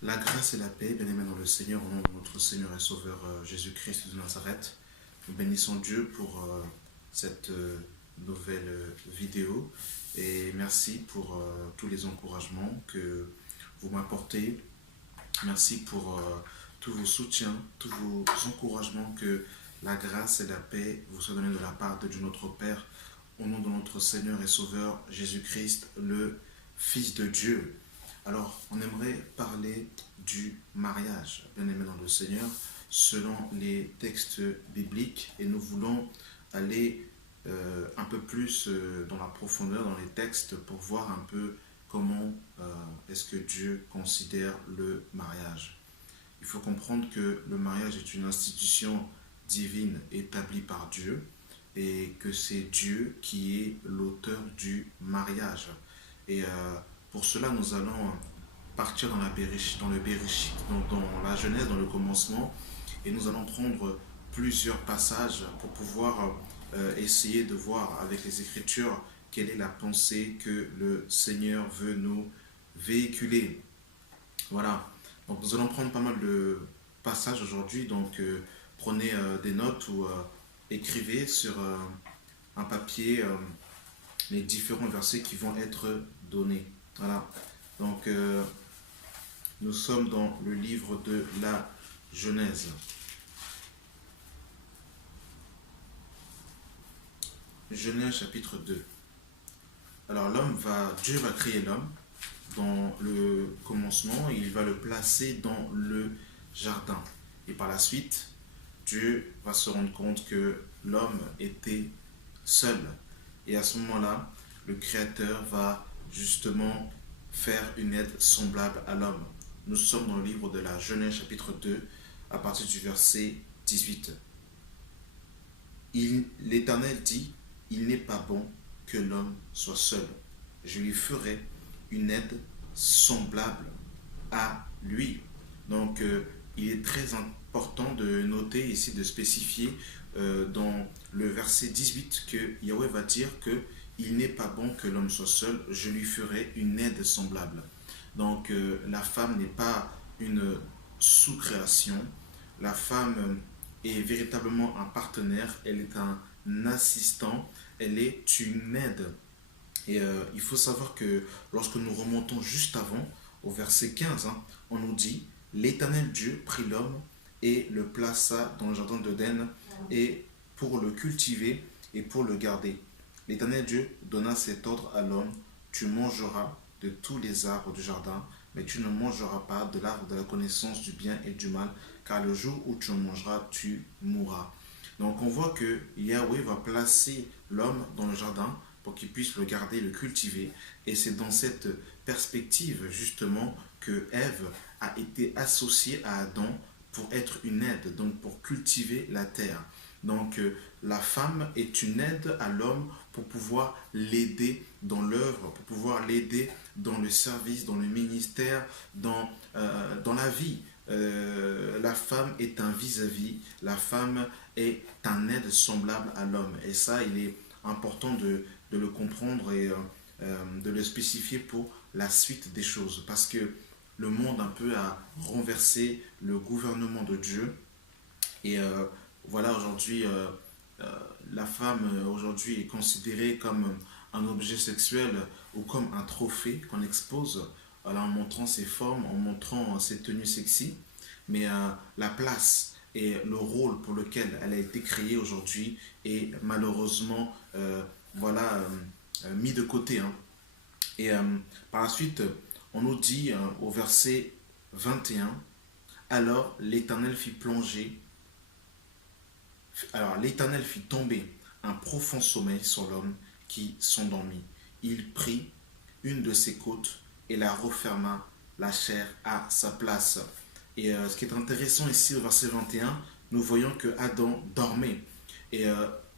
La grâce et la paix, bien-aimés dans le Seigneur, au nom de notre Seigneur et Sauveur Jésus-Christ de Nazareth. Nous bénissons Dieu pour cette nouvelle vidéo et merci pour tous les encouragements que vous m'apportez. Merci pour tous vos soutiens, tous vos encouragements, que la grâce et la paix vous soient données de la part de Dieu notre Père, au nom de notre Seigneur et Sauveur Jésus-Christ, le Fils de Dieu. Alors, on aimerait parler du mariage, bien-aimé dans le Seigneur, selon les textes bibliques, et nous voulons aller un peu plus dans la profondeur, dans les textes, pour voir un peu comment est-ce que Dieu considère le mariage. Il faut comprendre que le mariage est une institution divine établie par Dieu, et que c'est Dieu qui est l'auteur du mariage. Et pour cela, nous allons partir dans le Bereshit, dans la Genèse, dans le commencement, et nous allons prendre plusieurs passages pour pouvoir essayer de voir avec les Écritures quelle est la pensée que le Seigneur veut nous véhiculer. Voilà. Donc nous allons prendre pas mal de passages aujourd'hui, donc prenez des notes ou écrivez sur un papier les différents versets qui vont être donnés. Voilà. Donc, nous sommes dans le livre de la Genèse. Genèse chapitre 2. Alors, Dieu va créer l'homme dans le commencement et il va le placer dans le jardin. Et par la suite, Dieu va se rendre compte que l'homme était seul. Et à ce moment-là, le Créateur va justement faire une aide semblable à l'homme. Nous sommes dans le livre de la Genèse chapitre 2 à partir du verset 18. L'Éternel dit, il n'est pas bon que l'homme soit seul. Je lui ferai une aide semblable à lui. Donc il est très important de noter ici, de spécifier dans le verset 18 que Yahweh va dire que il n'est pas bon que l'homme soit seul, je lui ferai une aide semblable. Donc la femme n'est pas une sous-création, la femme est véritablement un partenaire, elle est un assistant, elle est une aide. Et il faut savoir que lorsque nous remontons juste avant, au verset 15, on nous dit, l'Éternel Dieu prit l'homme et le plaça dans le jardin d'Éden et pour le cultiver et pour le garder. L'Éternel Dieu donna cet ordre à l'homme, tu mangeras de tous les arbres du jardin, mais tu ne mangeras pas de l'arbre de la connaissance du bien et du mal, car le jour où tu en mangeras, tu mourras. Donc on voit que Yahweh va placer l'homme dans le jardin pour qu'il puisse le garder, le cultiver. Et c'est dans cette perspective justement que Ève a été associée à Adam pour être une aide, donc pour cultiver la terre. Donc la femme est une aide à l'homme pour pouvoir l'aider dans l'œuvre, pour pouvoir l'aider dans le service, dans le ministère, dans la vie. La femme est un vis-à-vis, la femme est un aide semblable à l'homme. Et ça, il est important de le comprendre et de le spécifier pour la suite des choses. Parce que le monde un peu a renversé le gouvernement de Dieu. Et voilà, aujourd'hui, la femme aujourd'hui est considérée comme un objet sexuel ou comme un trophée qu'on expose en montrant ses formes, en montrant ses tenues sexy. Mais la place et le rôle pour lequel elle a été créée aujourd'hui est malheureusement mis de côté. Et par la suite, on nous dit au verset 21, alors l'Éternel fit tomber un profond sommeil sur l'homme qui s'endormit. Il prit une de ses côtes et la referma, la chair à sa place. Et ce qui est intéressant ici au verset 21, nous voyons que Adam dormait. Et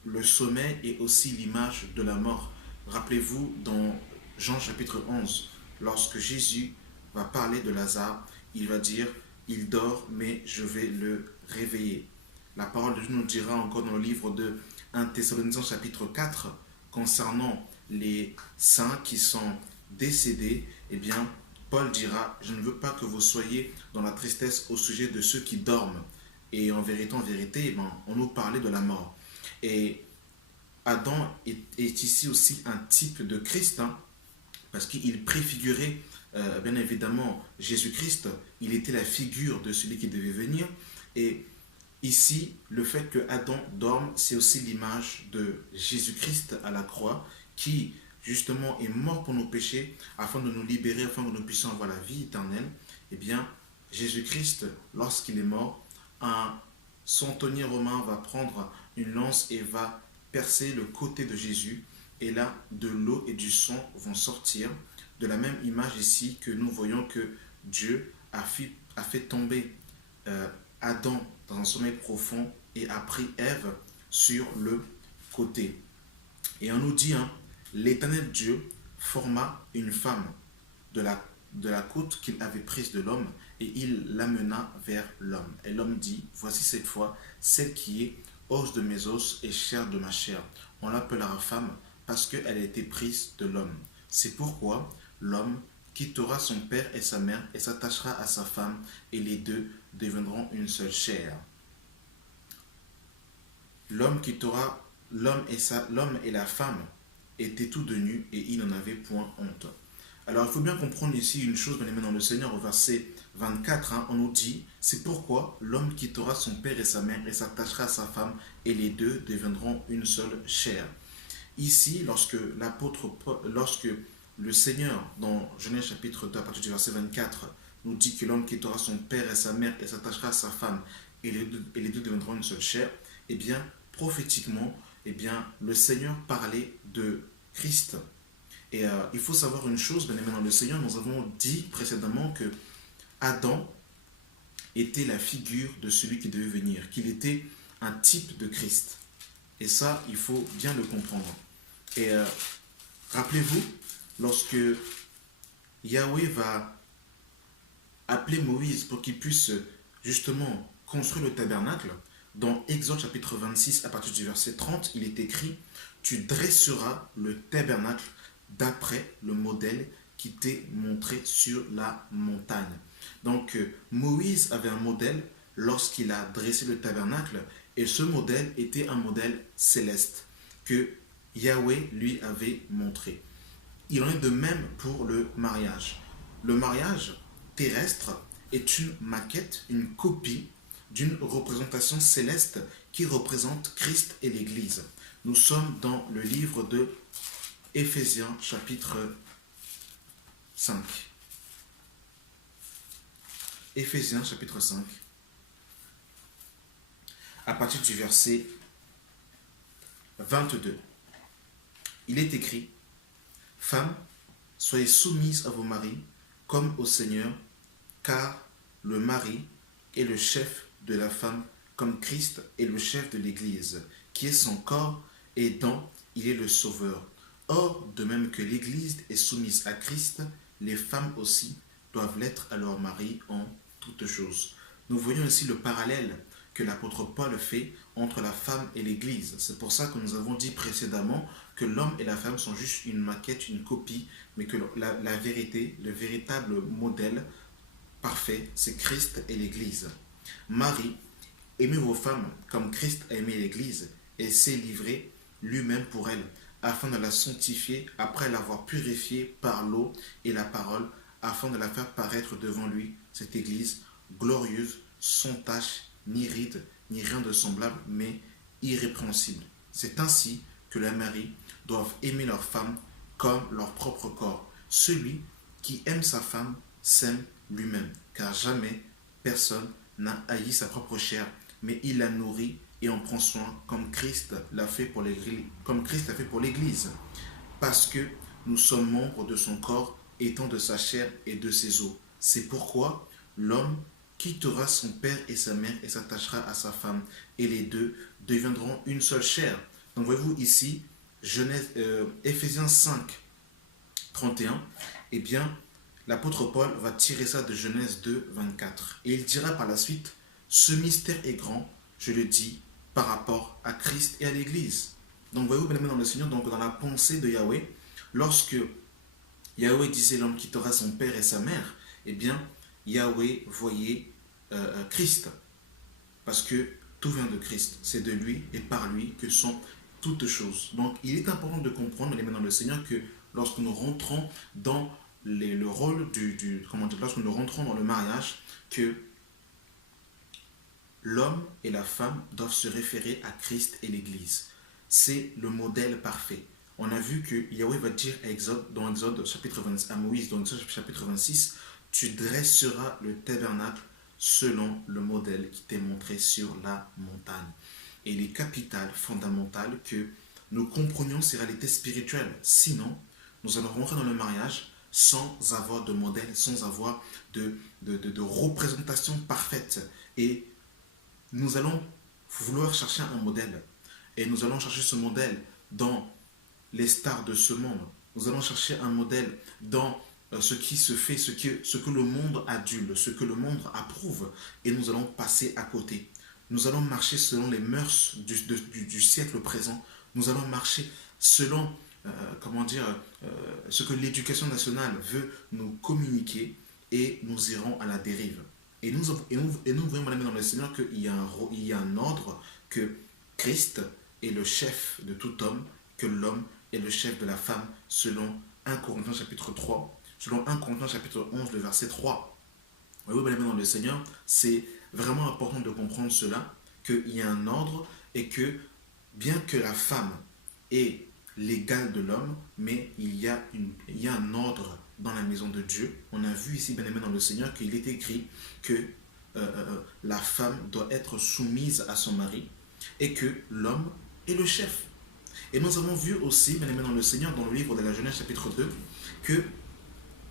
le sommeil est aussi l'image de la mort. Rappelez-vous dans Jean chapitre 11, lorsque Jésus va parler de Lazare, il va dire, il dort, mais je vais le réveiller. La parole de Dieu nous dira encore dans le livre de 1 Thessaloniciens chapitre 4, concernant les saints qui sont décédés, eh bien, Paul dira, je ne veux pas que vous soyez dans la tristesse au sujet de ceux qui dorment. Et en vérité, eh ben, on nous parlait de la mort. Et Adam est ici aussi un type de Christ, hein, parce qu'il préfigurait bien évidemment Jésus-Christ. Il était la figure de celui qui devait venir. Et ici, le fait que Adam dorme, c'est aussi l'image de Jésus-Christ à la croix, qui justement est mort pour nos péchés, afin de nous libérer, afin que nous puissions avoir la vie éternelle. Eh bien, Jésus-Christ, lorsqu'il est mort, un centenier romain va prendre une lance et va percer le côté de Jésus. Et là, de l'eau et du sang vont sortir. De la même image ici que nous voyons que Dieu a fait tomber Adam dans un sommeil profond et a pris Ève sur le côté. Et on nous dit, hein, l'Éternel Dieu forma une femme de la côte qu'il avait prise de l'homme et il l'amena vers l'homme. Et l'homme dit, voici cette fois celle qui est os de mes os et chair de ma chair. On l'appellera femme parce qu'elle a été prise de l'homme. C'est pourquoi l'homme quittera son père et sa mère et s'attachera à sa femme et les deux deviendront une seule chair. L'homme quittera l'homme et la femme étaient tous de nus et ils n'en avaient point honte. Alors il faut bien comprendre ici une chose, bien aimé dans le Seigneur, au verset 24, hein, on nous dit, c'est pourquoi l'homme quittera son père et sa mère et s'attachera à sa femme et les deux deviendront une seule chair. Ici, lorsque le Seigneur, dans Genèse chapitre 2, à partir du verset 24, nous dit que l'homme quittera son père et sa mère et s'attachera à sa femme et les deux deviendront une seule chair, eh bien, prophétiquement, eh bien, le Seigneur parlait de Christ. Et il faut savoir une chose, bien aimé dans le Seigneur, nous avons dit précédemment que Adam était la figure de celui qui devait venir, qu'il était un type de Christ. Et ça, il faut bien le comprendre. Et rappelez-vous, lorsque Yahweh va appeler Moïse pour qu'il puisse justement construire le tabernacle, dans Exode chapitre 26, à partir du verset 30, il est écrit « Tu dresseras le tabernacle d'après le modèle qui t'est montré sur la montagne. » Donc Moïse avait un modèle lorsqu'il a dressé le tabernacle, et ce modèle était un modèle céleste que Yahweh lui avait montré. Il en est de même pour le mariage. Le mariage terrestre est une maquette, une copie d'une représentation céleste qui représente Christ et l'Église. Nous sommes dans le livre de Éphésiens chapitre 5. Éphésiens chapitre 5. À partir du verset 22. Il est écrit, « Femmes, soyez soumises à vos maris comme au Seigneur, car le mari est le chef de la femme, comme Christ est le chef de l'Église, qui est son corps, et dont il est le sauveur. Or, de même que l'Église est soumise à Christ, les femmes aussi doivent l'être à leur mari en toutes choses. » Nous voyons ici le parallèle que l'apôtre Paul fait entre la femme et l'Église. C'est pour ça que nous avons dit précédemment que l'homme et la femme sont juste une maquette, une copie, mais que la vérité, le véritable modèle parfait, c'est Christ et l'Église. Marie, aimez vos femmes comme Christ a aimé l'Église et s'est livré lui-même pour elle, afin de la sanctifier après l'avoir purifiée par l'eau et la parole, afin de la faire paraître devant lui, cette Église glorieuse, sans tache, ni ride, ni rien de semblable, mais irrépréhensible. C'est ainsi que les maris doivent aimer leur femme comme leur propre corps. Celui qui aime sa femme s'aime lui-même, car jamais personne n'a haï sa propre chair, mais il la nourrit et en prend soin comme Christ l'a fait pour l'Église, parce que nous sommes membres de son corps, étant de sa chair et de ses os. C'est pourquoi l'homme quittera son père et sa mère et s'attachera à sa femme, et les deux deviendront une seule chair. Donc voyez-vous ici, Éphésiens 5, 31, eh bien, l'apôtre Paul va tirer ça de Genèse 2, 24. Et il dira par la suite, ce mystère est grand, je le dis, par rapport à Christ et à l'Église. Donc voyez-vous, bien aimé dans le Seigneur, donc dans la pensée de Yahweh, lorsque Yahweh disait l'homme quittera son père et sa mère, eh bien, Yahweh voyait Christ. Parce que tout vient de Christ. C'est de lui et par lui que sont toutes choses. Donc, il est important de comprendre, les mains dans le Seigneur, que lorsque nous rentrons dans le rôle comment dire, lorsque nous rentrons dans le mariage, que l'homme et la femme doivent se référer à Christ et l'Église. C'est le modèle parfait. On a vu que Yahweh va dire dans Exode chapitre 20, à Moïse, dans Exode chapitre 26, tu dresseras le tabernacle selon le modèle qui t'est montré sur la montagne. Et il est capital, fondamental que nous comprenions ces réalités spirituelles. Sinon, nous allons rentrer dans le mariage sans avoir de modèle, sans avoir de représentation parfaite. Et nous allons vouloir chercher un modèle. Et nous allons chercher ce modèle dans les stars de ce monde. Nous allons chercher un modèle dans ce qui se fait, ce que le monde adule, ce que le monde approuve. Et nous allons passer à côté. Nous allons marcher selon les mœurs du siècle présent. Nous allons marcher selon ce que l'éducation nationale veut nous communiquer et nous irons à la dérive. Et nous voyons, madame, dans le Seigneur qu'il y a un ordre, que Christ est le chef de tout homme, que l'homme est le chef de la femme, selon 1 Corinthiens chapitre 3, selon 1 Corinthiens chapitre 11, le verset 3. Oui, madame, dans le Seigneur, c'est vraiment important de comprendre cela, qu'il y a un ordre et que, bien que la femme est l'égale de l'homme, mais il y a un ordre dans la maison de Dieu. On a vu ici, bien aimé dans le Seigneur, qu'il est écrit que la femme doit être soumise à son mari et que l'homme est le chef. Et nous avons vu aussi, bien aimé dans le Seigneur, dans le livre de la Genèse chapitre 2, que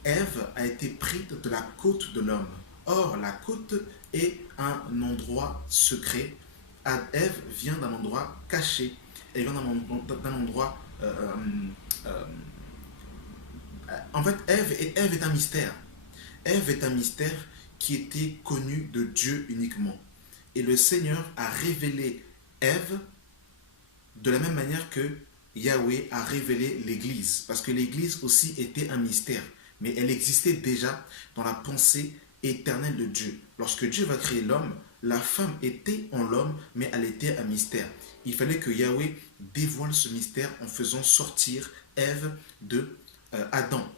Ève a été prise de la côte de l'homme. Or, la côte est un endroit secret. Ève vient d'un endroit caché. Elle vient d'un endroit... en fait, Ève est un mystère. Ève est un mystère qui était connu de Dieu uniquement. Et le Seigneur a révélé Ève de la même manière que Yahweh a révélé l'Église. Parce que l'Église aussi était un mystère. Mais elle existait déjà dans la pensée éternelle de Dieu. Lorsque Dieu va créer l'homme, la femme était en l'homme, mais elle était un mystère. Il fallait que Yahweh dévoile ce mystère en faisant sortir Ève de Adam.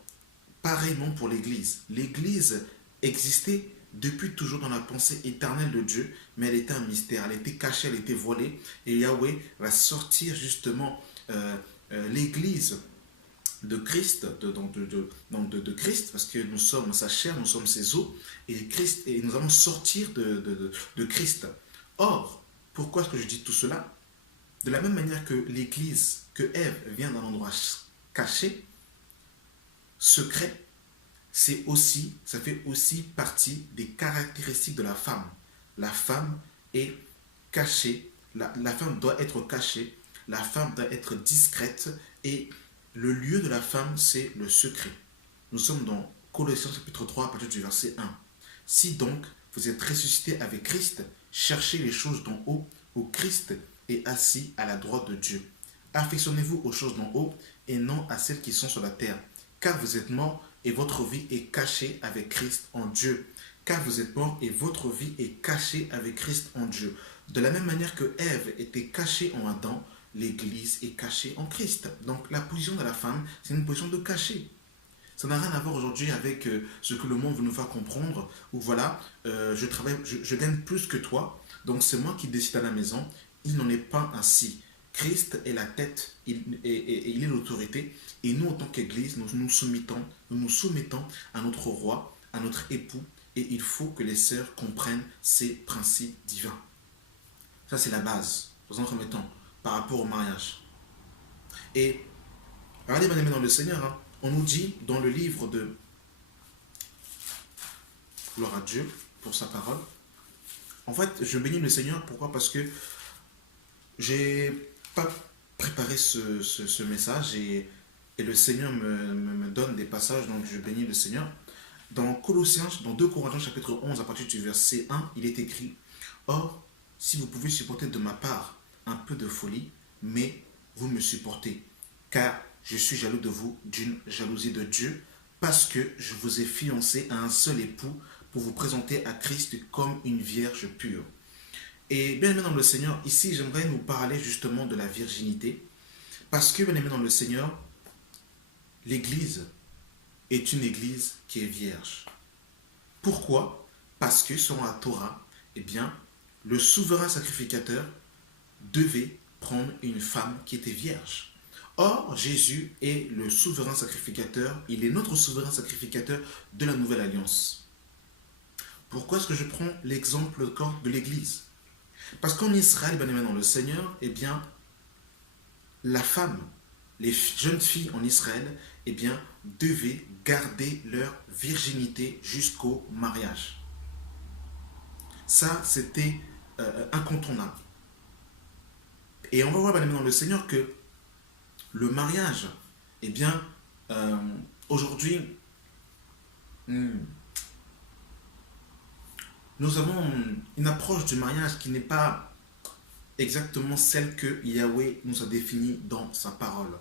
Pareillement pour l'Église. L'Église existait depuis toujours dans la pensée éternelle de Dieu, mais elle était un mystère, elle était cachée, elle était voilée, et Yahweh va sortir justement l'Église de Christ, de Christ, parce que nous sommes sa chair, nous sommes ses os, et nous allons sortir de Christ. Or, pourquoi est-ce que je dis tout cela? De la même manière que l'Église, que Ève vient d'un endroit caché, secret, ça fait aussi partie des caractéristiques de la femme. La femme est cachée, la femme doit être cachée, la femme doit être discrète, et le lieu de la femme, c'est le secret. Nous sommes dans Colossiens chapitre 3, à partir du verset 1. Si donc vous êtes ressuscité avec Christ, cherchez les choses d'en haut, où Christ est assis à la droite de Dieu. Affectionnez-vous aux choses d'en haut et non à celles qui sont sur la terre. Car vous êtes morts et votre vie est cachée avec Christ en Dieu. Car vous êtes morts et votre vie est cachée avec Christ en Dieu. De la même manière que Ève était cachée en Adam, l'Église est cachée en Christ. Donc la position de la femme, c'est une position de cachet. Ça n'a rien à voir aujourd'hui avec ce que le monde veut nous faire comprendre, où voilà, je gagne plus que toi, donc c'est moi qui décide à la maison. Il n'en est pas ainsi. Christ est la tête, il est l'autorité, et nous en tant qu'Église, nous nous soumettons à notre roi, à notre époux, et il faut que les sœurs comprennent ces principes divins. Ça c'est la base, dans un premier temps, par rapport au mariage. Et regardez, bien aimés dans le Seigneur, hein, on nous dit dans le livre de Gloire à Dieu pour sa parole. En fait, je bénis le Seigneur, pourquoi? Parce que j'ai pas préparé ce message et le Seigneur me donne des passages, donc je bénis le Seigneur. Dans Colossiens, dans 2 Corinthiens chapitre 11, à partir du verset 1, il est écrit: Or, si vous pouvez supporter de ma part un peu de folie, mais vous me supportez, car je suis jaloux de vous d'une jalousie de Dieu, parce que je vous ai fiancé à un seul époux pour vous présenter à Christ comme une vierge pure. Et bien aimé dans le Seigneur, ici j'aimerais nous parler justement de la virginité, parce que bien aimé dans le Seigneur, l'Église est une Église qui est vierge. Pourquoi? Parce que selon la Torah, eh bien, le souverain sacrificateur devait prendre une femme qui était vierge. Or, Jésus est le souverain sacrificateur, il est notre souverain sacrificateur de la nouvelle alliance. Pourquoi est-ce que je prends l'exemple de l'Église? Parce qu'en Israël, bien aimé dans le Seigneur, eh bien, la femme, les jeunes filles en Israël, eh bien, devaient garder leur virginité jusqu'au mariage. Ça, c'était incontournable. Et on va voir, bien aimé dans le Seigneur, que le mariage, eh bien, aujourd'hui, nous avons une approche du mariage qui n'est pas exactement celle que Yahweh nous a définie dans sa parole.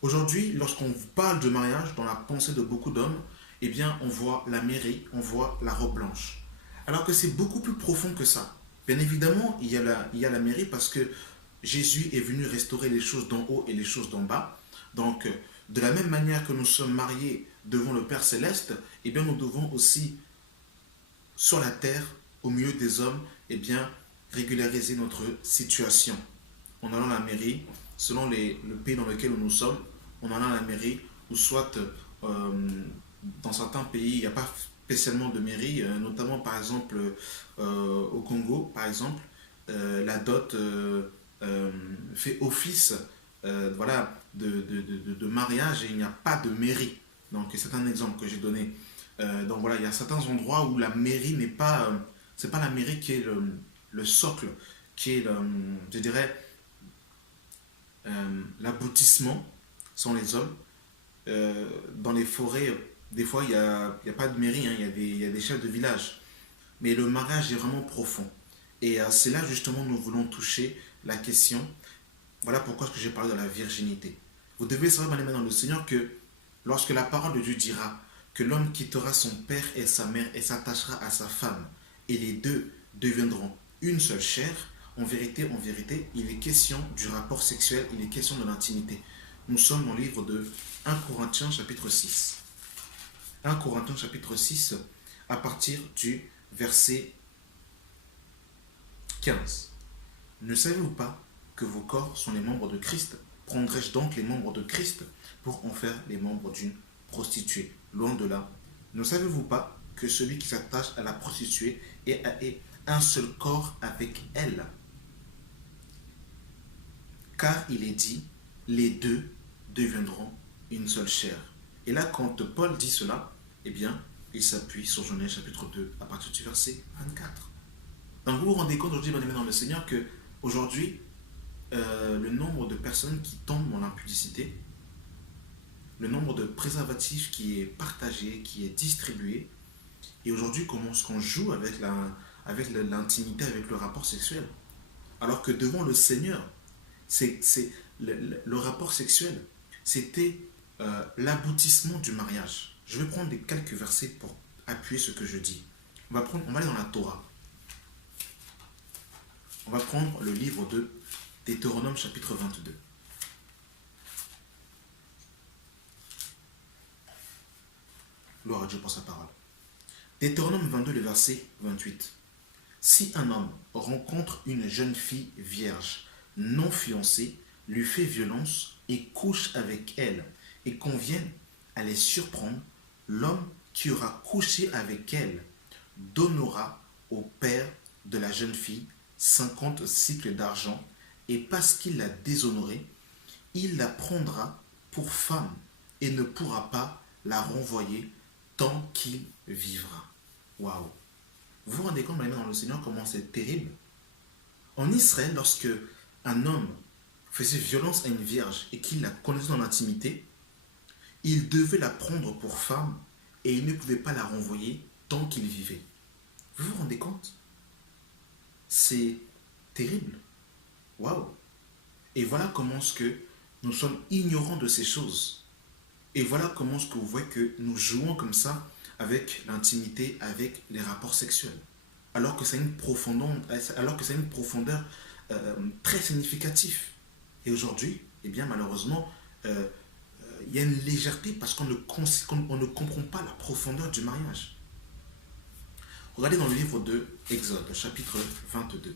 Aujourd'hui, lorsqu'on parle de mariage dans la pensée de beaucoup d'hommes, eh bien, on voit la mairie, on voit la robe blanche. Alors que c'est beaucoup plus profond que ça. Bien évidemment, il y a la mairie parce que Jésus est venu restaurer les choses d'en haut et les choses d'en bas. Donc, de la même manière que nous sommes mariés devant le Père Céleste, eh bien, nous devons aussi, sur la terre, au milieu des hommes, eh bien, régulariser notre situation. En allant à la mairie, selon le pays dans lequel nous sommes, en allant à la mairie, ou soit dans certains pays, il n'y a pas spécialement de mairie, notamment par exemple au Congo, par exemple, la dot fait office voilà, de mariage et il n'y a pas de mairie. Donc c'est un exemple que j'ai donné. Donc voilà, il y a certains endroits où la mairie n'est pas, c'est pas la mairie qui est le socle, qui est, je dirais, l'aboutissement, sont les hommes. Dans les forêts, des fois, il y a pas de mairie, hein, il y a des chefs de village. Mais le mariage est vraiment profond. Et c'est là justement nous voulons toucher la question. Voilà pourquoi est-ce que j'ai parlé de la virginité. Vous devez savoir, bien aimé dans le Seigneur, que lorsque la parole de Dieu dira que l'homme quittera son père et sa mère et s'attachera à sa femme, et les deux deviendront une seule chair, en vérité, il est question du rapport sexuel, il est question de l'intimité. Nous sommes dans le livre de 1 Corinthiens chapitre 6. 1 Corinthiens chapitre 6, à partir du verset 15. Ne savez-vous pas que vos corps sont les membres de Christ? Prendrais-je donc les membres de Christ pour en faire les membres d'une prostituée? Loin de là. Ne savez-vous pas que celui qui s'attache à la prostituée est un seul corps avec elle? Car il est dit, les deux deviendront une seule chair. Et là, quand Paul dit cela, eh bien, il s'appuie sur Genèse chapitre 2, à partir du verset 24. Donc vous vous rendez compte aujourd'hui, bien aimé dans le Seigneur, que aujourd'hui, le nombre de personnes qui tombent dans l'impudicité, le nombre de préservatifs qui est partagé, qui est distribué, et aujourd'hui, comment est-ce qu'on joue avec l'intimité, avec le rapport sexuel? Alors que devant le Seigneur, c'est le rapport sexuel, c'était l'aboutissement du mariage. Je vais prendre quelques versets pour appuyer ce que je dis. On va aller dans la Torah. On va prendre le livre de Deutéronome chapitre 22. Gloire à Dieu pour sa parole. Deutéronome 22, le verset 28. Si un homme rencontre une jeune fille vierge, non fiancée, lui fait violence et couche avec elle, et convienne à les surprendre, l'homme qui aura couché avec elle donnera au père de la jeune fille 50 cycles d'argent, et parce qu'il l'a déshonorée, il la prendra pour femme et ne pourra pas la renvoyer tant qu'il vivra. Waouh! Vous vous rendez compte maintenant dans le Seigneur comment c'est terrible? En Israël, lorsque un homme faisait violence à une vierge et qu'il la connaissait dans l'intimité, il devait la prendre pour femme et il ne pouvait pas la renvoyer tant qu'il vivait. Vous vous rendez compte? C'est terrible. Waouh! Et voilà comment est-ce que nous sommes ignorants de ces choses. Et voilà comment ce que vous voyez que nous jouons comme ça avec l'intimité, avec les rapports sexuels. Alors que c'est une profondeur, très significative. Et aujourd'hui, eh bien malheureusement, il y a une légèreté parce on ne comprend pas la profondeur du mariage. Regardez dans le livre de Exode, chapitre 22.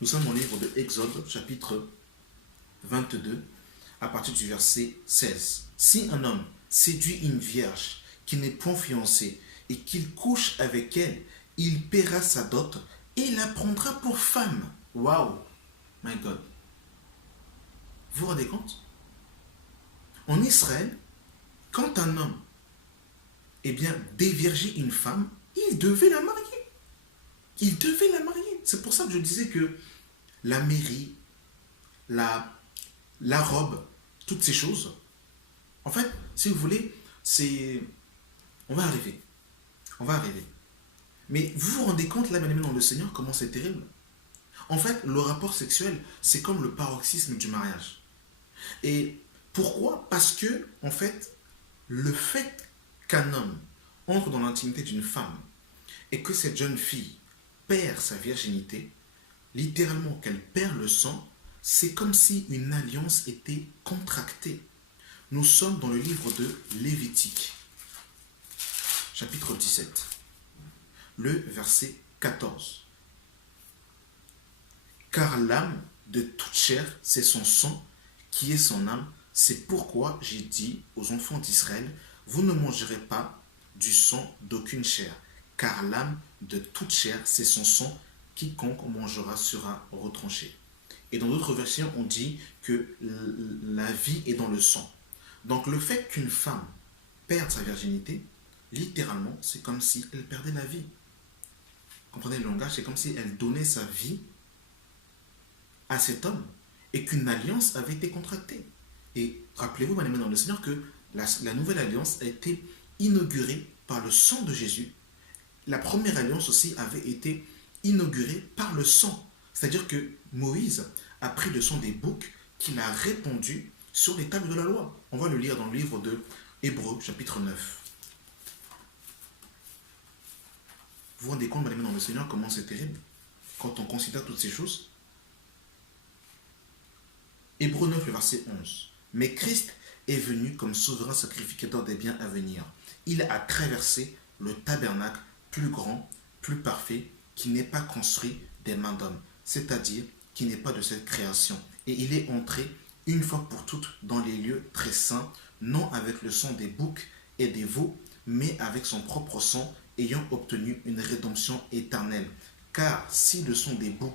Nous sommes dans le livre de Exode, chapitre 22, à partir du verset 16. Si un homme séduit une vierge qui n'est point fiancée et qu'il couche avec elle, il paiera sa dot et la prendra pour femme. Waouh! My God. Vous vous rendez compte? En Israël, quand un homme déviergeait une femme, il devait la marier. Il devait la marier. C'est pour ça que je disais que la mairie, la robe, toutes ces choses, en fait, si vous voulez, c'est... On va arriver. On va arriver. Mais vous vous rendez compte, là, bien-aimé dans le Seigneur, comment c'est terrible? En fait, le rapport sexuel, c'est comme le paroxysme du mariage. Et pourquoi? Parce que, en fait, le fait qu'un homme entre dans l'intimité d'une femme et que cette jeune fille perd sa virginité, littéralement qu'elle perd le sang, c'est comme si une alliance était contractée. Nous sommes dans le livre de Lévitique, chapitre 17, le verset 14. Car l'âme de toute chair, c'est son sang qui est son âme. C'est pourquoi j'ai dit aux enfants d'Israël, vous ne mangerez pas du sang d'aucune chair, car l'âme de toute chair, c'est son sang, quiconque mangera sera retranché. Et dans d'autres versions, on dit que la vie est dans le sang. Donc le fait qu'une femme perde sa virginité, littéralement, c'est comme si elle perdait la vie. Comprenez le langage? C'est comme si elle donnait sa vie à cet homme et qu'une alliance avait été contractée. Et rappelez-vous, bien aimé dans le Seigneur, que la nouvelle alliance a été inaugurée par le sang de Jésus. La première alliance aussi avait été inaugurée par le sang. C'est-à-dire que Moïse a pris le sang des boucs qu'il a répandu sur les tables de la loi. On va le lire dans le livre de Hébreux, chapitre 9. Vous vous rendez compte, bien aimé dans le Seigneur, comment c'est terrible quand on considère toutes ces choses? Hébreux 9, le verset 11. Mais Christ est venu comme souverain sacrificateur des biens à venir. Il a traversé le tabernacle plus grand, plus parfait, qui n'est pas construit des mains d'hommes, c'est-à-dire qui n'est pas de cette création. Et il est entré une fois pour toutes dans les lieux très saints, non avec le sang des boucs et des veaux, mais avec son propre sang, ayant obtenu une rédemption éternelle. Car si le sang des boucs,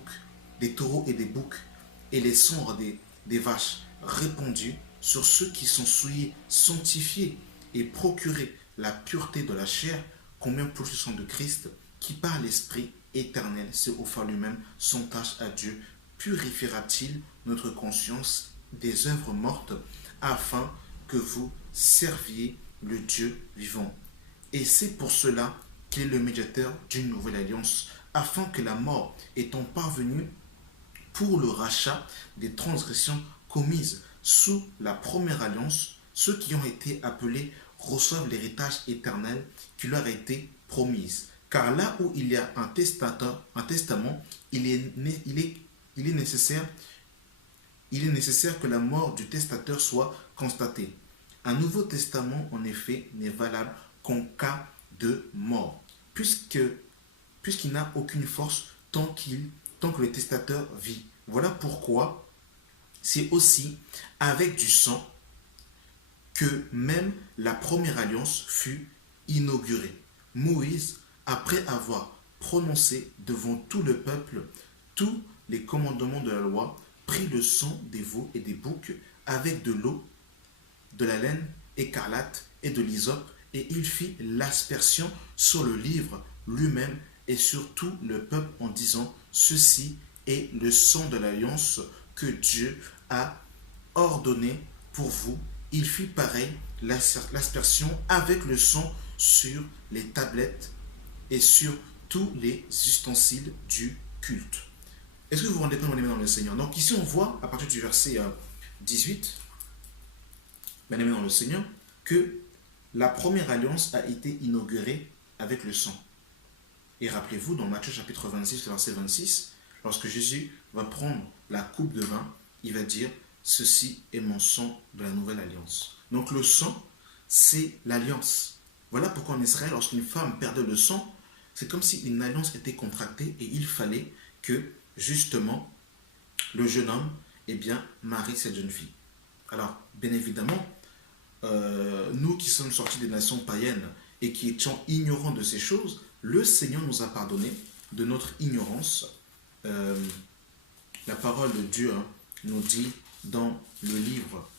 des taureaux et des boucs, et les cendres des vaches répandus sur ceux qui sont souillés, sanctifiés et procurés la pureté de la chair, combien plus le sang de Christ, qui par l'Esprit éternel s'est offert lui-même sans tâche à Dieu, purifiera-t-il notre conscience des œuvres mortes, afin que vous serviez le Dieu vivant. Et c'est pour cela qu'il est le médiateur d'une nouvelle alliance, afin que la mort étant parvenue pour le rachat des transgressions commises sous la première alliance, ceux qui ont été appelés reçoivent l'héritage éternel qui leur a été promis. Car là où il y a un testament, il est nécessaire que la mort du testateur soit constatée. Un nouveau testament, en effet, n'est valable qu'en cas de mort, puisqu'il n'a aucune force tant que le testateur vit. Voilà pourquoi c'est aussi avec du sang que même la première alliance fut inaugurée. Moïse, après avoir prononcé devant tout le peuple tous les commandements de la loi, prit le sang des veaux et des boucs avec de l'eau, de la laine écarlate et de l'hysope, et il fit l'aspersion sur le livre lui-même et sur tout le peuple en disant: ceci est le sang de l'alliance que Dieu a ordonné pour vous. Il fit pareil, l'aspersion avec le sang sur les tablettes et sur tous les ustensiles du culte. Est-ce que vous vous rendez compte, bien aimé dans le Seigneur? Donc ici, on voit, à partir du verset 18, bien aimé dans le Seigneur, que la première alliance a été inaugurée avec le sang. Et rappelez-vous, dans Matthieu chapitre 26, verset 26, lorsque Jésus va prendre la coupe de vin, il va dire, ceci est mon sang de la nouvelle alliance. Donc le sang, c'est l'alliance. Voilà pourquoi en Israël, lorsqu'une femme perdait le sang, c'est comme si une alliance était contractée et il fallait que, justement, le jeune homme, eh bien, marie cette jeune fille. Alors, bien évidemment, nous qui sommes sortis des nations païennes et qui étions ignorants de ces choses, le Seigneur nous a pardonné de notre ignorance. La parole de Dieu nous dit dans le livre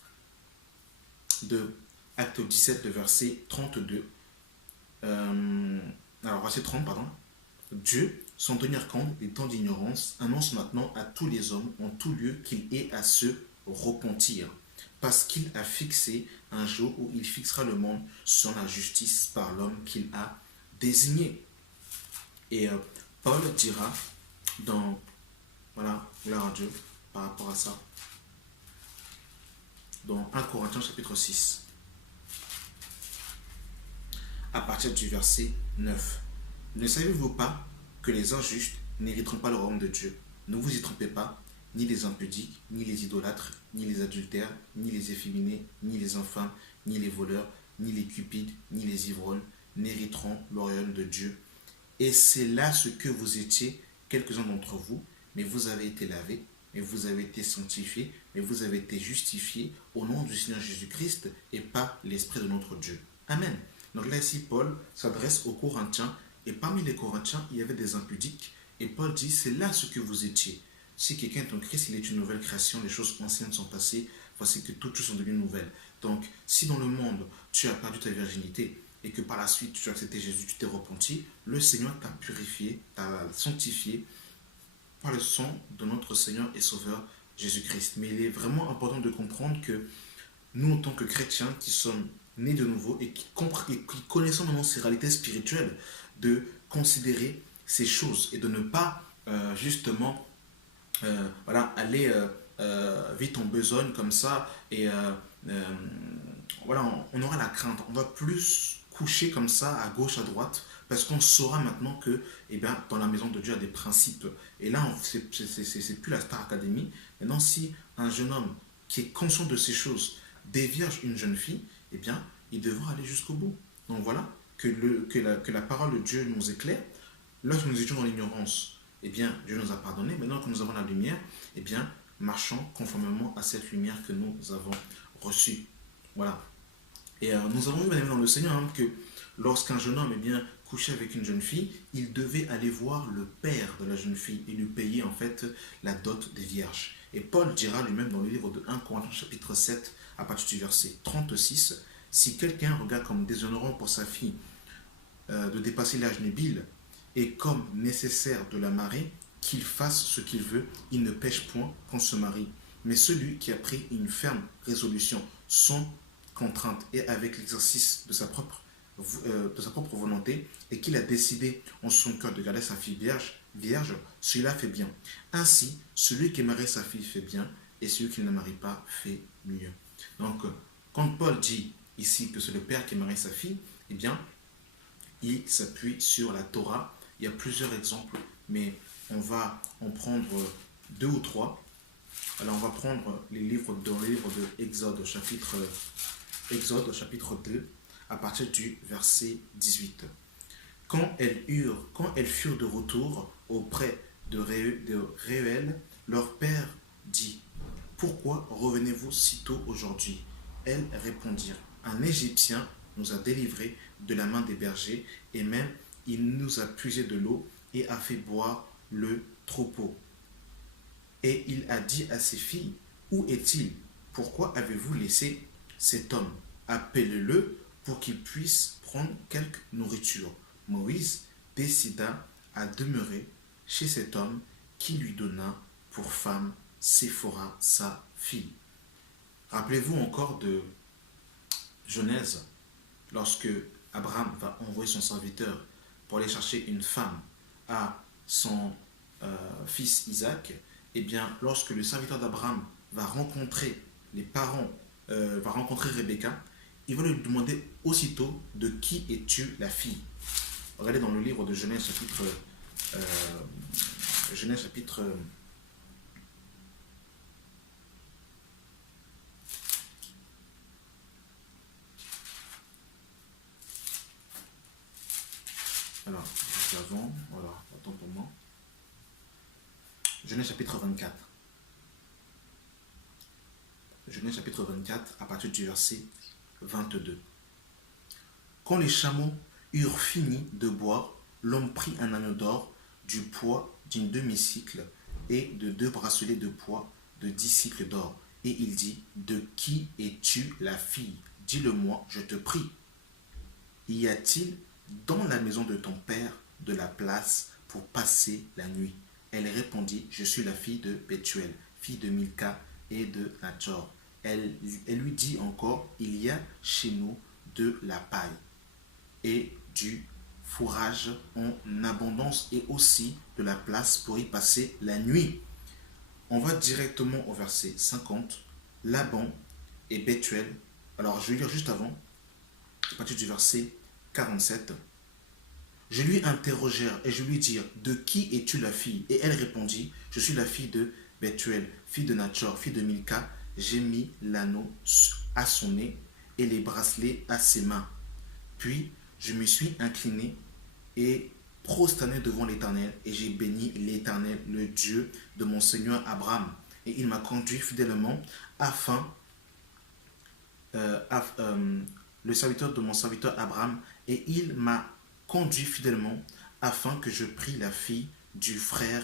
de Acte 17, le verset 32, verset 30, pardon. Dieu, sans tenir compte des temps d'ignorance, annonce maintenant à tous les hommes en tout lieu qu'il est à se repentir, parce qu'il a fixé un jour où il fixera le monde sur la justice par l'homme qu'il a désigné. Et Paul dira dans, voilà, gloire à Dieu par rapport à ça, dans 1 Corinthiens chapitre 6, à partir du verset 9. Ne savez-vous pas que les injustes n'hériteront pas le royaume de Dieu? Ne vous y trompez pas, ni les impudiques, ni les idolâtres, ni les adultères, ni les efféminés, ni les infâmes, ni les voleurs, ni les cupides, ni les ivrognes n'hériteront le royaume de Dieu. Et c'est là ce que vous étiez, quelques-uns d'entre vous, mais vous avez été lavés, mais vous avez été sanctifiés, mais vous avez été justifiés au nom du Seigneur Jésus-Christ et par l'Esprit de notre Dieu. Amen. Donc là ici, Paul s'adresse aux Corinthiens, et parmi les Corinthiens, il y avait des impudiques, et Paul dit, c'est là ce que vous étiez. Si quelqu'un est en Christ, il est une nouvelle création, les choses anciennes sont passées, voici que toutes choses sont devenues nouvelles. Donc, si dans le monde, tu as perdu ta virginité, et que par la suite, tu as accepté Jésus, tu t'es repenti, le Seigneur t'a purifié, t'a sanctifié par le sang de notre Seigneur et Sauveur Jésus-Christ. Mais il est vraiment important de comprendre que nous, en tant que chrétiens qui sommes nés de nouveau et qui connaissons maintenant ces réalités spirituelles, de considérer ces choses et de ne pas justement voilà, aller vite en besogne comme ça et voilà, on aura la crainte. On va plus coucher comme ça à gauche, à droite, parce qu'on saura maintenant que eh bien, dans la maison de Dieu il y a des principes. Et là, c'est plus la Star Academy. Maintenant, si un jeune homme qui est conscient de ces choses dévierge une jeune fille, eh bien, il devra aller jusqu'au bout. Donc voilà, que la parole de Dieu nous éclaire. Lorsque nous étions dans l'ignorance, eh bien, Dieu nous a pardonné. Maintenant que nous avons la lumière, eh bien, marchons conformément à cette lumière que nous avons reçue. Voilà. Et nous avons vu, bien dans le Seigneur, que lorsqu'un jeune homme couchait avec une jeune fille, il devait aller voir le père de la jeune fille et lui payer en fait la dot des vierges. Et Paul dira lui-même dans le livre de 1 Corinthiens chapitre 7, à partir du verset 36, si quelqu'un regarde comme déshonorant pour sa fille de dépasser l'âge nubile et comme nécessaire de la marier, qu'il fasse ce qu'il veut, il ne pêche point qu'on se marie. Mais celui qui a pris une ferme résolution sans contrainte et avec l'exercice de sa propre volonté et qu'il a décidé en son cœur de garder sa fille vierge, celui-là fait bien. Ainsi, celui qui marie sa fille fait bien et celui qui ne la marie pas fait mieux. Donc, quand Paul dit ici que c'est le père qui marie sa fille, eh bien, il s'appuie sur la Torah. Il y a plusieurs exemples, mais on va en prendre 2 ou 3. Alors, on va prendre les livres dans le livre de Exode, chapitre 2, à partir du verset 18. Quand elles furent de retour auprès de Réuel, leur père dit, « Pourquoi revenez-vous si tôt aujourd'hui ?» Elles répondirent, « Un Égyptien nous a délivrés de la main des bergers, et même il nous a puisé de l'eau et a fait boire le troupeau. Et il a dit à ses filles, où est-il? Pourquoi avez-vous laissé cet homme? Appelez-le pour qu'il puisse prendre quelque nourriture. » Moïse décida à demeurer chez cet homme qui lui donna pour femme Séphora, sa fille. Rappelez-vous encore de Genèse, lorsque Abraham va envoyer son serviteur pour aller chercher une femme à son fils Isaac, eh bien, lorsque le serviteur d'Abraham va rencontrer les parents, va rencontrer Rebecca, il va lui demander aussitôt de qui es-tu la fille. Regardez dans le livre de Genèse chapitre Genèse chapitre alors, juste avant, voilà, attends pour moi. Genèse chapitre 24. Genèse chapitre 24, à partir du verset 22. Quand les chameaux eurent fini de boire, l'homme prit un anneau d'or du poids d'une demi-cycle et de 2 bracelets de poids de 10 cycles d'or. Et il dit, de qui es-tu la fille? Dis-le-moi, je te prie. Y a-t-il dans la maison de ton père de la place pour passer la nuit? Elle répondit, je suis la fille de Bethuel, fille de Milka et de Nachor. Elle lui dit encore, il y a chez nous de la paille et du fourrage en abondance et aussi de la place pour y passer la nuit. On va directement au verset 50. Laban et Bethuel. Alors je vais lire juste avant, à partir du verset 47. Je lui interrogèrent et je lui dis, de qui es-tu la fille? Et elle répondit, je suis la fille de Bethuel, fille de Nachor, fille de Milka. J'ai mis l'anneau à son nez et les bracelets à ses mains. Puis je me suis incliné et prosterné devant l'Éternel et j'ai béni l'Éternel, le Dieu de mon Seigneur Abraham. Et il m'a conduit fidèlement afin, le serviteur de mon serviteur Abraham, et il m'a conduit fidèlement afin que je prie la fille du frère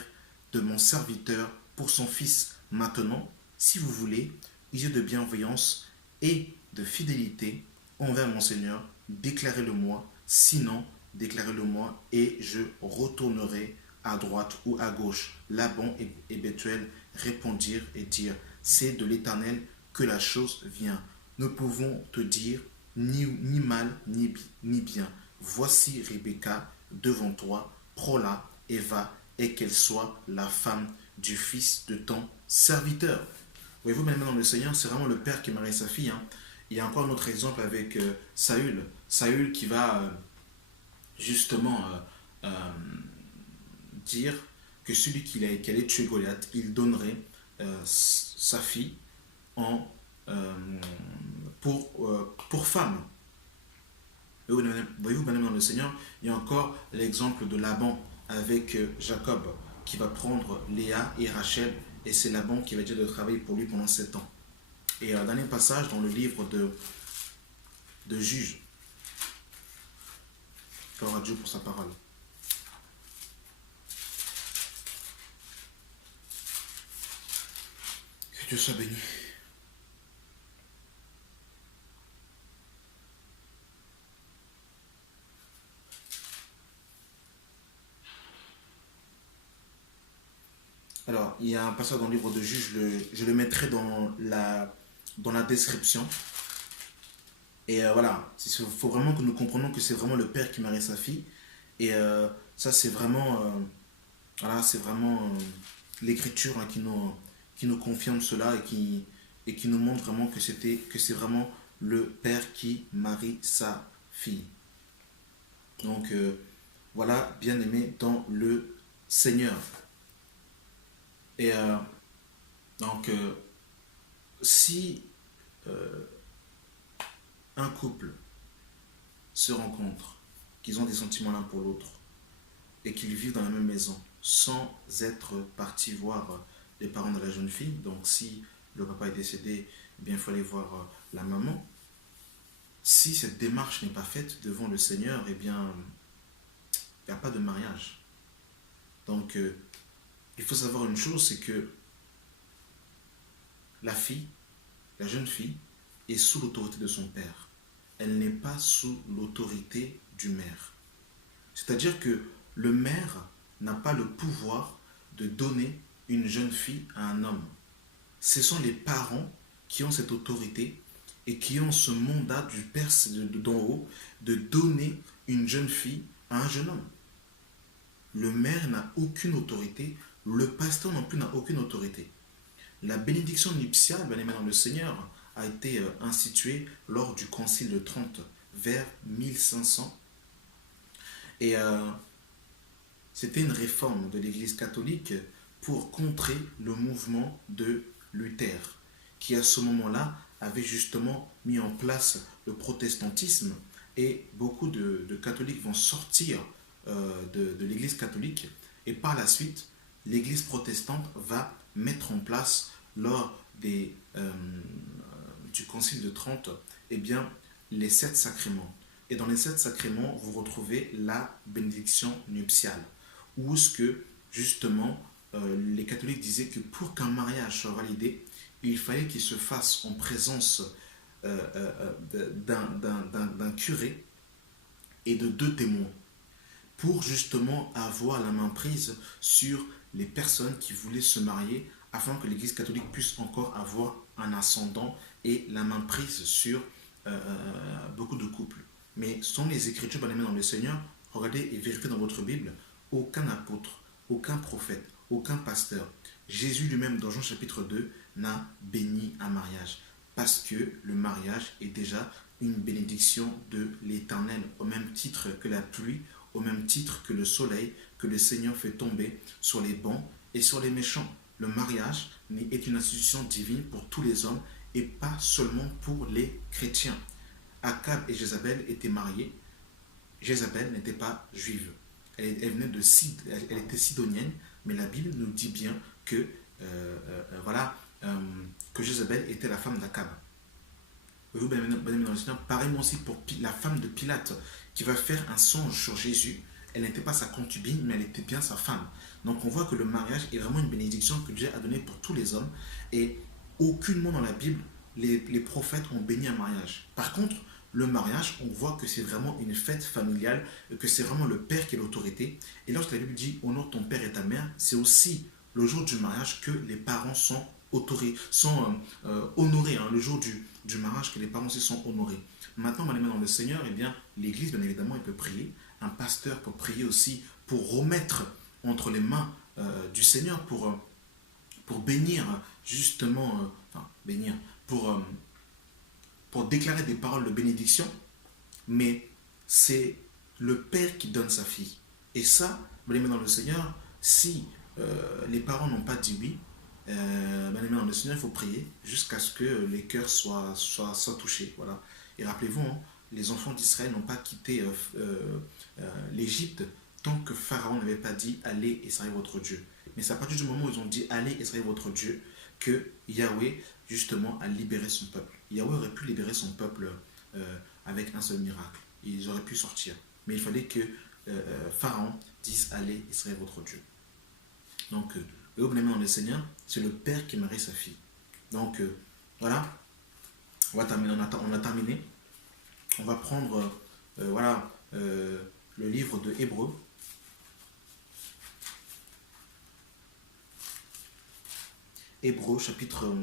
de mon serviteur pour son fils. Maintenant, si vous voulez, yeux de bienveillance et de fidélité envers mon Seigneur, déclarez-le-moi, sinon déclarez-le-moi et je retournerai à droite ou à gauche. Laban et Bethuel répondirent et dirent, c'est de l'Éternel que la chose vient. Nous pouvons te dire ni mal ni bien. Voici Rebecca devant toi, prends-la et va, et qu'elle soit la femme du fils de ton serviteur. Voyez-vous, maintenant dans le Seigneur, c'est vraiment le père qui marie sa fille. Il y a encore un autre exemple avec Saül. Saül qui va justement dire que celui qui allait tuer Goliath, il donnerait sa fille en, pour femme. Voyez-vous, madame dans le Seigneur, il y a encore l'exemple de Laban avec Jacob qui va prendre Léa et Rachel, et c'est Laban qui va dire de travailler pour lui pendant 7 ans. Et dernier passage dans le livre de Juges. Gloire à Dieu pour sa parole. Que Dieu soit béni. Alors, il y a un passage dans le livre de Juges, je le mettrai dans la description. Et voilà, il faut vraiment que nous comprenions que c'est vraiment le père qui marie sa fille. Et ça, c'est vraiment, voilà, c'est vraiment l'écriture qui nous confirme cela et qui nous montre vraiment que c'est vraiment le père qui marie sa fille. Donc, voilà, bien aimé dans le Seigneur. Et donc, si un couple se rencontre, qu'ils ont des sentiments l'un pour l'autre, et qu'ils vivent dans la même maison, sans être partis voir les parents de la jeune fille, donc si le papa est décédé, eh bien, il faut aller voir la maman. Si cette démarche n'est pas faite devant le Seigneur, eh bien, il n'y a pas de mariage. Donc, il faut savoir une chose, c'est que la jeune fille, est sous l'autorité de son père. Elle n'est pas sous l'autorité du maire. C'est-à-dire que le maire n'a pas le pouvoir de donner une jeune fille à un homme. Ce sont les parents qui ont cette autorité et qui ont ce mandat du père d'en haut de donner une jeune fille à un jeune homme. Le maire n'a aucune autorité le pasteur non plus n'a aucune autorité. La bénédiction nuptiale, bien aimé dans le Seigneur, a été instituée lors du Concile de Trente, vers 1500. Et c'était une réforme de l'Église catholique pour contrer le mouvement de Luther, qui à ce moment-là avait justement mis en place le protestantisme. Et beaucoup de catholiques vont sortir de l'Église catholique. Et par la suite, l'Église protestante va mettre en place lors du Concile de Trente, eh bien, les 7 sacrements. Et dans les 7 sacrements, vous retrouvez la bénédiction nuptiale, où ce que, justement, les catholiques disaient que pour qu'un mariage soit validé, il fallait qu'il se fasse en présence d'un curé et de 2 témoins, pour justement avoir la main prise sur les personnes qui voulaient se marier, afin que l'Église catholique puisse encore avoir un ascendant et la main prise sur beaucoup de couples. Mais selon les Écritures, bien aimés dans le Seigneur, regardez et vérifiez dans votre Bible, aucun apôtre, aucun prophète, aucun pasteur, Jésus lui-même dans Jean chapitre 2, n'a béni un mariage. Parce que le mariage est déjà une bénédiction de l'Éternel, au même titre que la pluie, au même titre que le soleil, que le Seigneur fait tomber sur les bons et sur les méchants. Le mariage est une institution divine pour tous les hommes et pas seulement pour les chrétiens. Akab et Jézabel étaient mariés. Jézabel n'était pas juive. Elle venait de elle était sidonienne, mais la Bible nous dit bien que que Jézabel était la femme d'Akab. Vous, pareillement aussi pour la femme de Pilate, qui va faire un songe sur Jésus. Elle n'était pas sa concubine, mais elle était bien sa femme. Donc on voit que le mariage est vraiment une bénédiction que Dieu a donnée pour tous les hommes. Et aucunement dans la Bible, les prophètes ont béni un mariage. Par contre, le mariage, on voit que c'est vraiment une fête familiale, que c'est vraiment le père qui est l'autorité. Et lorsque la Bible dit honore ton père et ta mère, c'est aussi le jour du mariage que les parents sont honorés, hein, le jour du mariage que les parents aussi sont honorés. Maintenant, on va les mettre dans le Seigneur, et bien l'Église, bien évidemment, elle peut prier. Un pasteur peut prier aussi pour remettre entre les mains du Seigneur, pour bénir, justement, bénir, pour déclarer des paroles de bénédiction, mais c'est le Père qui donne sa fille. Et ça, on va les mettre dans le Seigneur, si les parents n'ont pas dit oui, dans le Seigneur, il faut prier jusqu'à ce que les cœurs soient touchés. Voilà. Et rappelez-vous, hein, les enfants d'Israël n'ont pas quitté l'Égypte tant que Pharaon n'avait pas dit allez et servez votre Dieu. Mais c'est à partir du moment où ils ont dit allez et servez votre Dieu que Yahweh justement a libéré son peuple. Yahweh aurait pu libérer son peuple avec un seul miracle. Ils auraient pu sortir. Mais il fallait que Pharaon dise allez et servez votre Dieu. Donc, vous bien dans le Seigneur, c'est le Père qui marie sa fille. Donc, voilà, on a terminé. On va prendre, le livre de Hébreux. Hébreux, chapitre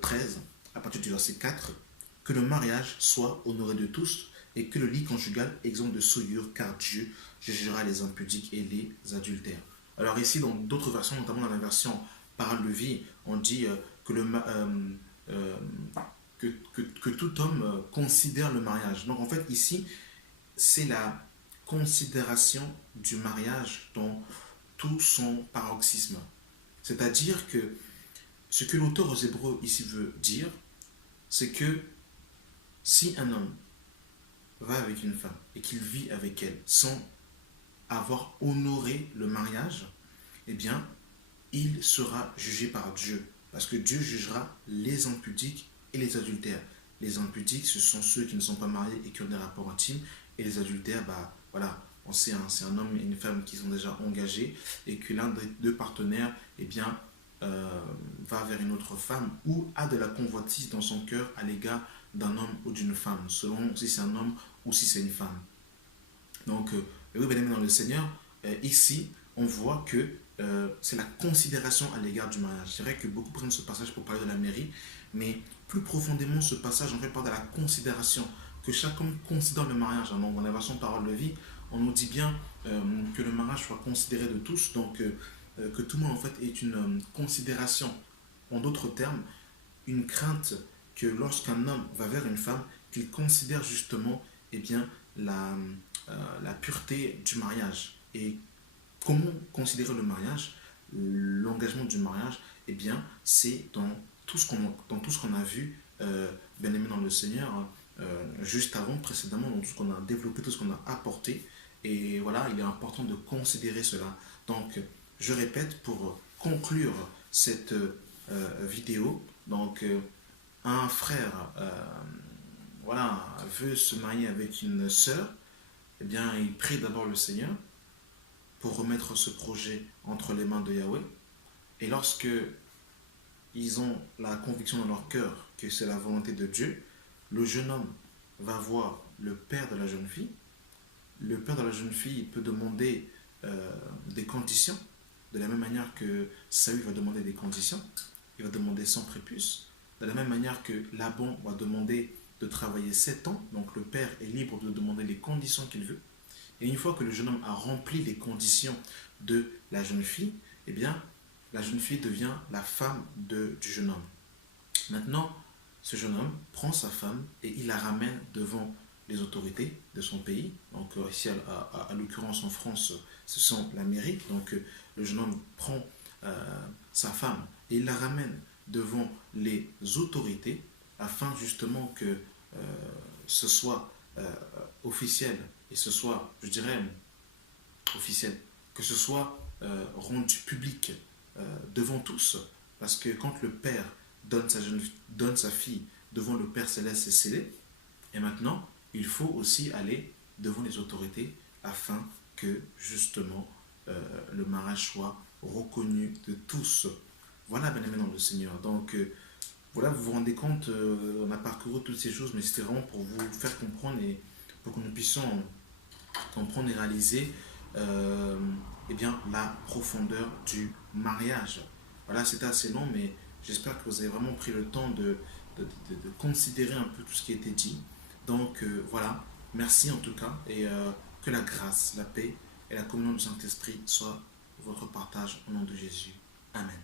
13, à partir du verset 4. Que le mariage soit honoré de tous et que le lit conjugal exempt de souillure, car Dieu jugera les impudiques et les adultères. Alors ici, dans d'autres versions, notamment dans la version Parole de vie, on dit que tout homme considère le mariage. Donc en fait, ici, c'est la considération du mariage dans tout son paroxysme. C'est-à-dire que ce que l'auteur aux Hébreux ici veut dire, c'est que si un homme va avec une femme et qu'il vit avec elle sans avoir honoré le mariage, eh bien, il sera jugé par Dieu. Parce que Dieu jugera les impudiques et les adultères. Les impudiques, ce sont ceux qui ne sont pas mariés et qui ont des rapports intimes. Et les adultères, on sait, hein, c'est un homme et une femme qui sont déjà engagés et que l'un des 2 partenaires, eh bien, va vers une autre femme ou a de la convoitise dans son cœur à l'égard d'un homme ou d'une femme, selon si c'est un homme ou si c'est une femme. Donc, oui, bien aimé dans le Seigneur, ici, on voit que c'est la considération à l'égard du mariage. C'est vrai que beaucoup prennent ce passage pour parler de la mairie, mais plus profondément, ce passage en fait parle de la considération, que chaque homme considère le mariage. Donc, dans la version Parole de vie, on nous dit bien que le mariage soit considéré de tous, donc que tout le monde en fait ait une considération. En d'autres termes, une crainte que lorsqu'un homme va vers une femme, qu'il considère justement eh bien, la pureté du mariage. Et comment considérer le mariage, l'engagement du mariage, eh bien, c'est dans tout ce qu'on a vu, bien aimé dans le Seigneur, juste avant, précédemment, dans tout ce qu'on a développé, tout ce qu'on a apporté. Et voilà, il est important de considérer cela. Donc, je répète, pour conclure cette vidéo, donc, un frère voilà, veut se marier avec une sœur, eh bien, il prie d'abord le Seigneur pour remettre ce projet entre les mains de Yahweh. Et lorsque ils ont la conviction dans leur cœur que c'est la volonté de Dieu, le jeune homme va voir le père de la jeune fille. Le père de la jeune fille peut demander des conditions, de la même manière que Saül va demander des conditions. Il va demander 100 prépuces. De la même manière que Laban va demander de travailler 7 ans, donc le père est libre de demander les conditions qu'il veut. Et une fois que le jeune homme a rempli les conditions de la jeune fille, eh bien, la jeune fille devient la femme du jeune homme. Maintenant, ce jeune homme prend sa femme et il la ramène devant les autorités de son pays. Donc ici, à l'occurrence en France, ce sont la mairie. Donc le jeune homme prend sa femme et il la ramène devant les autorités afin justement que ce soit officiel et ce soit, je dirais, officiel, que ce soit rendu public devant tous. Parce que quand le père donne sa fille devant le Père Céleste, c'est scellé. Et maintenant, il faut aussi aller devant les autorités afin que justement le mariage soit reconnu de tous. Voilà, bien aimé dans le Seigneur. Donc, voilà, vous vous rendez compte, on a parcouru toutes ces choses, mais c'était vraiment pour vous faire comprendre et pour que nous puissions comprendre et réaliser eh bien, la profondeur du mariage. Voilà, c'était assez long, mais j'espère que vous avez vraiment pris le temps de considérer un peu tout ce qui a été dit. Donc voilà, merci en tout cas, et que la grâce, la paix et la communion du Saint-Esprit soient votre partage au nom de Jésus. Amen.